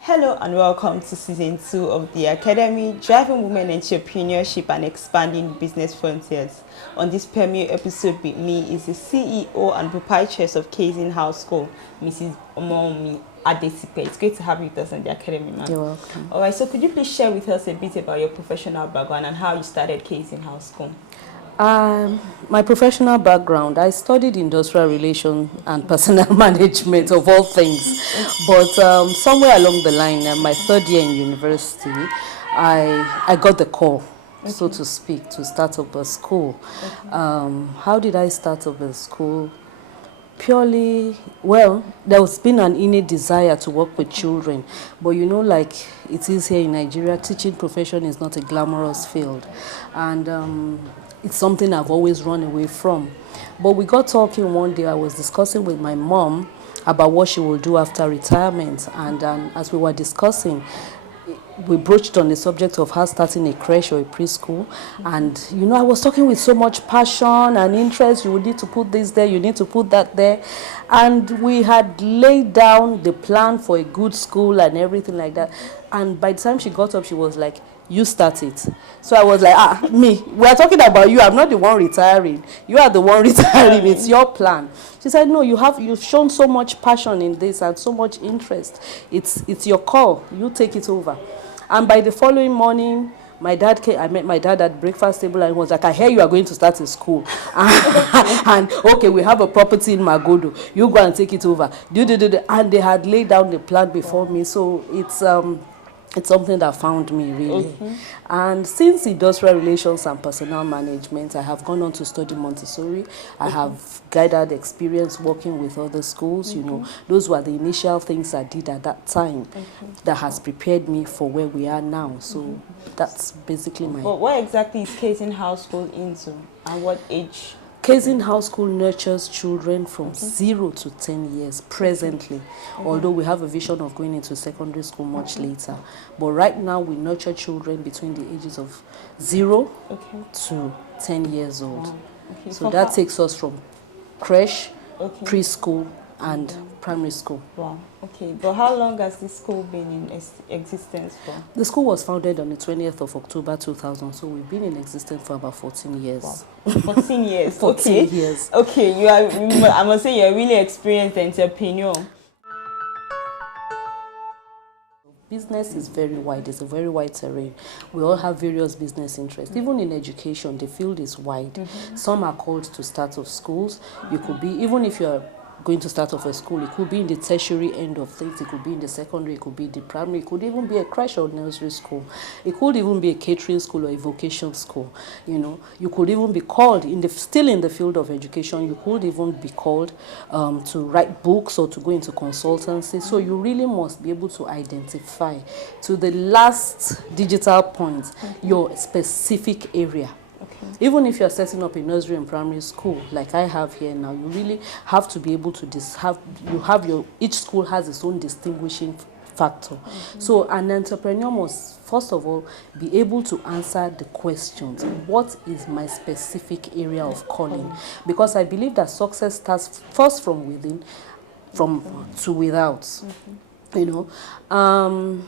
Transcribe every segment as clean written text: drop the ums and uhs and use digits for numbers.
Hello and welcome to season 2 of the Academy, driving women entrepreneurship and expanding business frontiers. On this premiere episode with me is the CEO and proprietress of Casing House School, Mrs. Omomi Adesipe. It's great to have you with us on the Academy, ma'am. You're welcome. All right, so could you please share with us a bit about your professional background and how you started Casing House School? My professional background, I studied industrial relations and personnel management of all things. But somewhere along the line, my third year in university, I got the call, so to speak, to start up a school. How did I start up a school? Purely, well, there's been an innate desire to work with children. But you know, like it is here in Nigeria, teaching profession is not a glamorous field. And it's something I've always run away from. But we got talking one day, I was discussing with my mom about what she will do after retirement. And as we were discussing, we broached on the subject of her starting a creche or a preschool. And, you know, I was talking with so much passion and interest. You would need to put this there, you need to put that there. And we had laid down the plan for a good school and everything like that. And by the time she got up, she was like, you start it. So I was like, me, we're talking about you. I'm not the one retiring. You are the one retiring. It's your plan. She said, no, you've shown so much passion in this and so much interest. It's your call. You take it over. And by the following morning, my dad came. I met my dad at breakfast table and he was like, I hear you are going to start a school. And okay, we have a property in Magodo. You go and take it over. And they had laid down the plan before me. So it's something that found me, really. And since industrial relations and personnel management, I have gone on to study Montessori. I have gathered experience working with other schools. You know, those were the initial things I did at that time that has prepared me for where we are now. So that's basically my... But what exactly is Casing House School into, and what age? Casing House School nurtures children from 0 to 10 years presently, although we have a vision of going into secondary school much later. But right now we nurture children between the ages of 0 to 10 years old. So that takes us from creche, preschool, and primary school. Wow. Okay, but how long has this school been in existence for? The school was founded on the 20th of October 2000, so we've been in existence for about 14 years. Wow. 14 years. 14 years. Okay, you are. I must say, you're a really experienced entrepreneur. Business is very wide. It's a very wide terrain. We all have various business interests. Even in education, the field is wide. Some are called to start off schools. You could be, even if you're going to start off a school, it could be in the tertiary end of things, it could be in the secondary, it could be the primary, it could even be a creche or nursery school, it could even be a catering school or a vocation school. You know, you could even be called still in the field of education. You could even be called to write books or to go into consultancy. So you really must be able to identify to the last digital point your specific area. Even if you're setting up a nursery and primary school, like I have here now, you really have to be able to each school has its own distinguishing factor. So an entrepreneur must, first of all, be able to answer the questions. What is my specific area of calling? Because I believe that success starts first from within, to without. You know,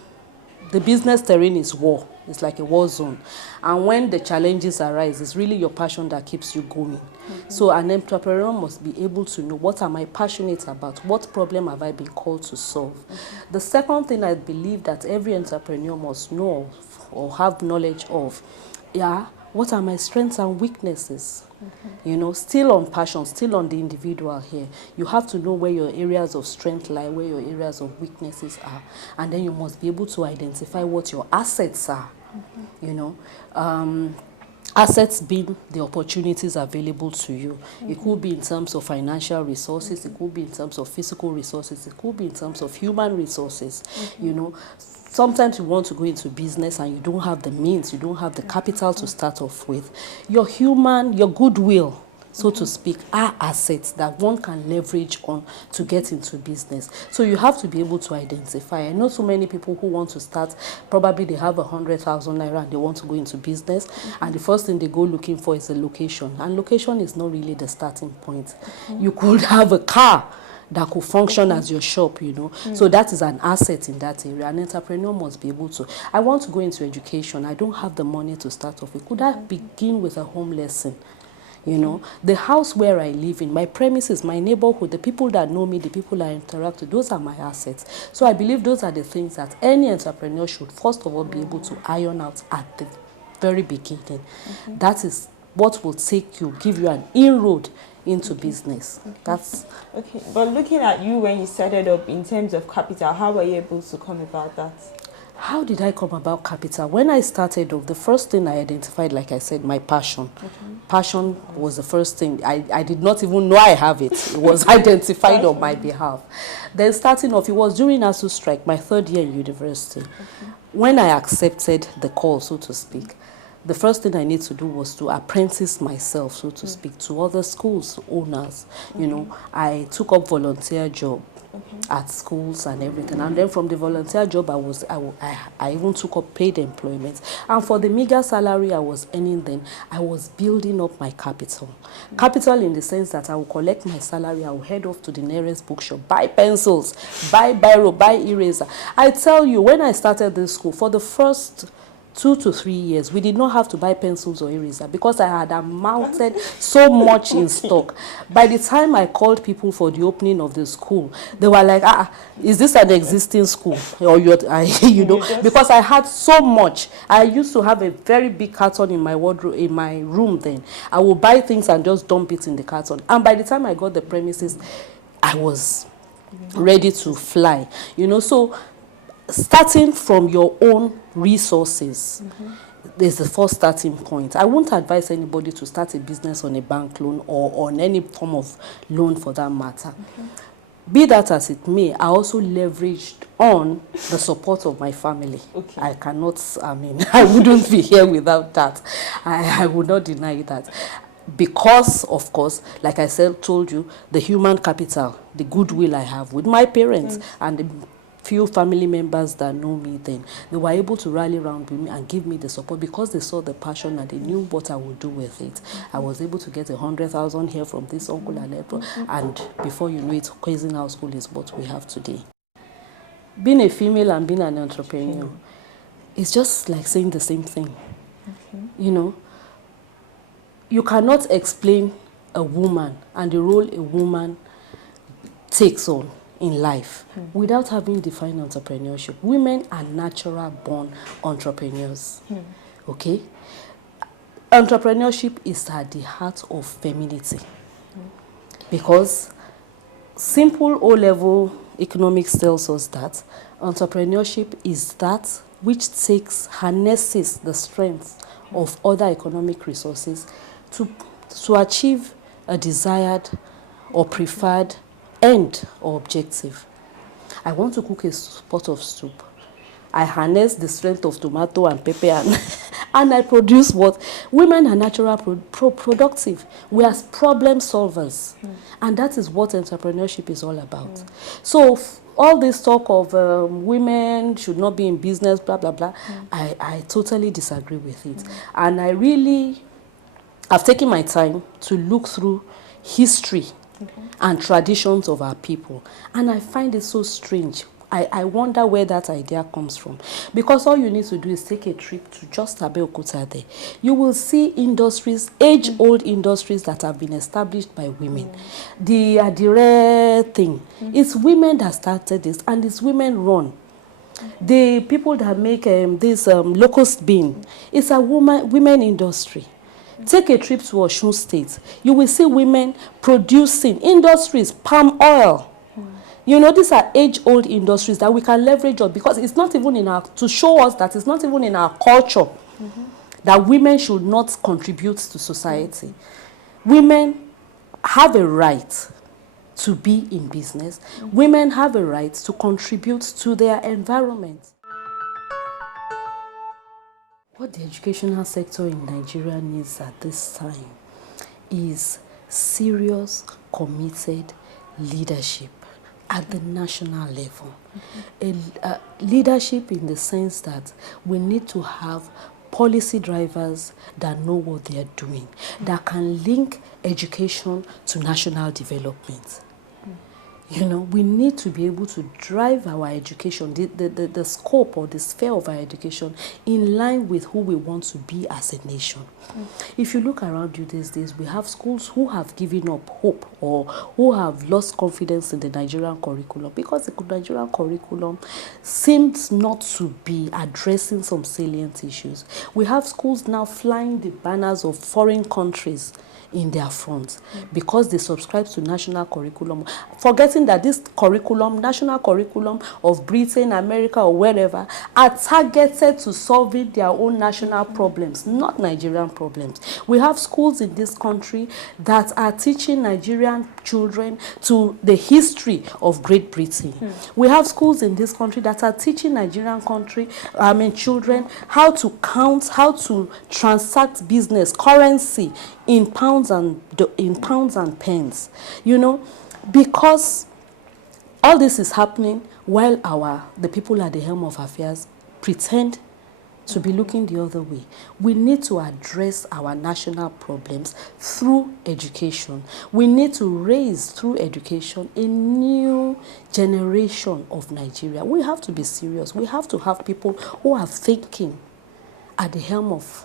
the business terrain is war. It's like a war zone. And when the challenges arise, it's really your passion that keeps you going. So an entrepreneur must be able to know, what am I passionate about? What problem have I been called to solve? The second thing I believe that every entrepreneur must know or have knowledge of, what are my strengths and weaknesses? You know, still on passion, still on the individual here. You have to know where your areas of strength lie, where your areas of weaknesses are. And then you must be able to identify what your assets are. You know, assets being the opportunities available to you. It could be in terms of financial resources, it could be in terms of physical resources, it could be in terms of human resources. You know, sometimes you want to go into business and you don't have the means, you don't have the capital to start off with. Your goodwill so to speak, are assets that one can leverage on to get into business. So you have to be able to identify. I know so many people who want to start, probably they have 100,000 naira and they want to go into business, and the first thing they go looking for is a location. And location is not really the starting point. You could have a car that could function as your shop, you know. So that is an asset in that area. An entrepreneur must be able to, I want to go into education. I don't have the money to start off with. Could I begin with a home lesson? You know, the house where I live in, my premises, my neighborhood, the people that know me, the people I interact with, those are my assets. So I believe those are the things that any entrepreneur should first of all be able to iron out at the very beginning. That is what will give you an inroad into business. That's okay. But looking at you when you started up in terms of capital, how were you able to come about that? How did I come about capital? When I started off, the first thing I identified, like I said, my passion. Passion was the first thing. I did not even know I have it. It was identified on my behalf. Then starting off, it was during ASU strike, my third year in university. When I accepted the call, so to speak, the first thing I need to do was to apprentice myself, so to speak, to other schools owners. You know, I took up volunteer job at schools and everything, and then from the volunteer job I even took up paid employment, and for the meager salary I was earning then, I was building up my capital. Capital in the sense that I will collect my salary, I will head off to the nearest bookshop, buy pencils, buy biro, buy eraser. I tell you, when I started this school, for the first 2 to 3 years, we did not have to buy pencils or eraser because I had amounted so much in stock. By the time I called people for the opening of the school, they were like, is this an existing school? Or you know, because I had so much. I used to have a very big carton in my wardrobe, in my room then. I would buy things and just dump it in the carton. And by the time I got the premises, I was ready to fly. You know, so starting from your own resources is the first starting point. I won't advise anybody to start a business on a bank loan or on any form of loan for that matter. Be that as it may, I also leveraged on the support of my family. I cannot, I wouldn't be here without that. I would not deny that. Because, of course, like I told you, the human capital, the goodwill I have with my parents and the few family members that know me then, they were able to rally around with me and give me the support because they saw the passion and they knew what I would do with it. I was able to get 100,000 here from this uncle and before you know it, Crazy House School is what we have today. Being a female and being an entrepreneur, it's just like saying the same thing. You know, you cannot explain a woman and the role a woman takes on in life without having defined entrepreneurship. Women are natural born entrepreneurs. Okay? Entrepreneurship is at the heart of femininity because simple O-level economics tells us that entrepreneurship is that which harnesses the strength of other economic resources to achieve a desired or preferred end or objective. I want to cook a pot of soup. I harness the strength of tomato and pepper and I produce what? Women are natural productive. We are problem solvers. And that is what entrepreneurship is all about. So all this talk of women should not be in business, blah, blah, blah, I totally disagree with it. And I've taken my time to look through history and traditions of our people. And I find it so strange. I wonder where that idea comes from. Because all you need to do is take a trip to just Abeokuta there. You will see industries, age-old industries that have been established by women. The Adire thing, it's women that started this and it's women run. The people that make this locust bean, it's a women industry. Take a trip to Osun State. You will see women producing industries, palm oil. You know, these are age-old industries that we can leverage on because it's not even to show us that it's not even in our culture that women should not contribute to society. Women have a right to be in business. Women have a right to contribute to their environment. What the educational sector in Nigeria needs at this time is serious, committed leadership at the national level. Leadership in the sense that we need to have policy drivers that know what they are doing, that can link education to national development. You know, we need to be able to drive our education, the scope or the sphere of our education in line with who we want to be as a nation. If you look around you these days, we have schools who have given up hope or who have lost confidence in the Nigerian curriculum because the Nigerian curriculum seems not to be addressing some salient issues. We have schools now flying the banners of foreign countries in their front because they subscribe to national curriculum, forgetting that this curriculum, national curriculum of Britain, America, or wherever, are targeted to solving their own national problems, not Nigerian problems. We have schools in this country that are teaching Nigerian children to the history of Great Britain. We have schools in this country that are teaching Nigerian children how to count, how to transact business, currency in pounds and pence, you know, because all this is happening while the people at the helm of affairs pretend to be looking the other way. We need to address our national problems through education. We need to raise through education a new generation of Nigeria. We have to be serious. We have to have people who are thinking at the helm of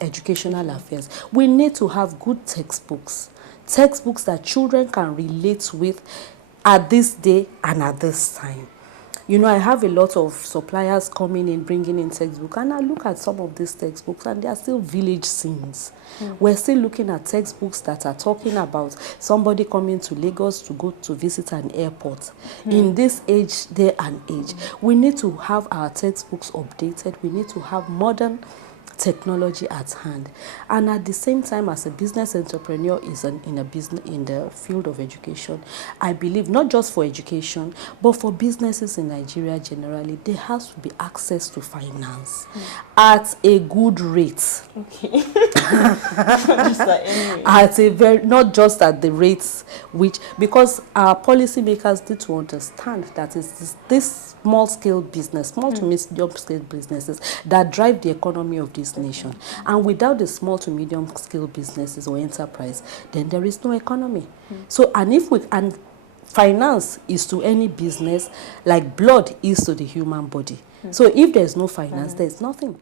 educational affairs. We need to have good textbooks that children can relate with at this day and at this time. You know, I have a lot of suppliers coming in, bringing in textbooks, and I look at some of these textbooks and they are still village scenes. We're still looking at textbooks that are talking about somebody coming to Lagos to go to visit an airport. In this day and age, we need to have our textbooks updated. We need to have modern technology at hand, and at the same time, as a business entrepreneur in the field of education, I believe not just for education but for businesses in Nigeria generally, there has to be access to finance at a good rate. Okay. At a not just at the rates which, because our policymakers need to understand that it's this small to medium scale businesses that drive the economy of this nation. And without the small to medium scale businesses or enterprise, then there is no economy. So, and finance is to any business like blood is to the human body. So if there's no finance, there's nothing.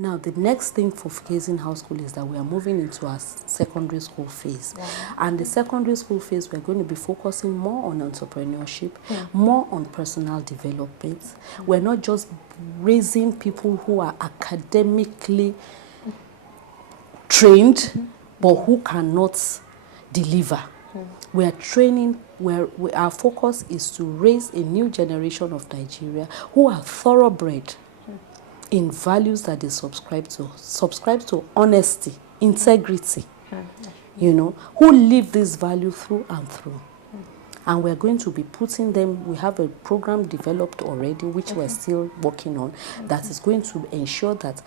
Now, the next thing for Gazing House School is that we are moving into our secondary school phase. And the secondary school phase, we're going to be focusing more on entrepreneurship, more on personal development. We're not just raising people who are academically trained, but who cannot deliver. We are training, our focus is to raise a new generation of Nigeria who are thoroughbred in values that they subscribe to honesty, integrity, you know, who live this value through and through. And we're going to be putting them, we have a program developed already, which we're still working on, that is going to ensure that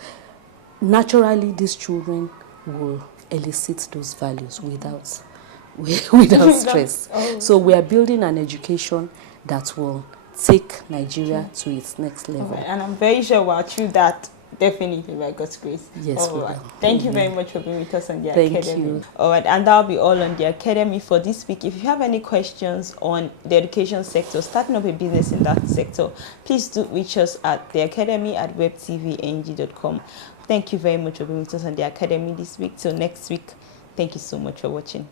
naturally these children will elicit those values without stress. So we are building an education that will take Nigeria to its next level. And I'm very sure we'll achieve that definitely by God's grace. Yes, we will. Thank you very much for being with us on the Thank Academy. you. All right, and that'll be all on the Academy for this week. If you have any questions on the education sector, starting up a business in that sector, please do reach us at theacademy@webtvng.com. Thank you very much for being with us on the Academy this week. Till next week, thank you so much for watching.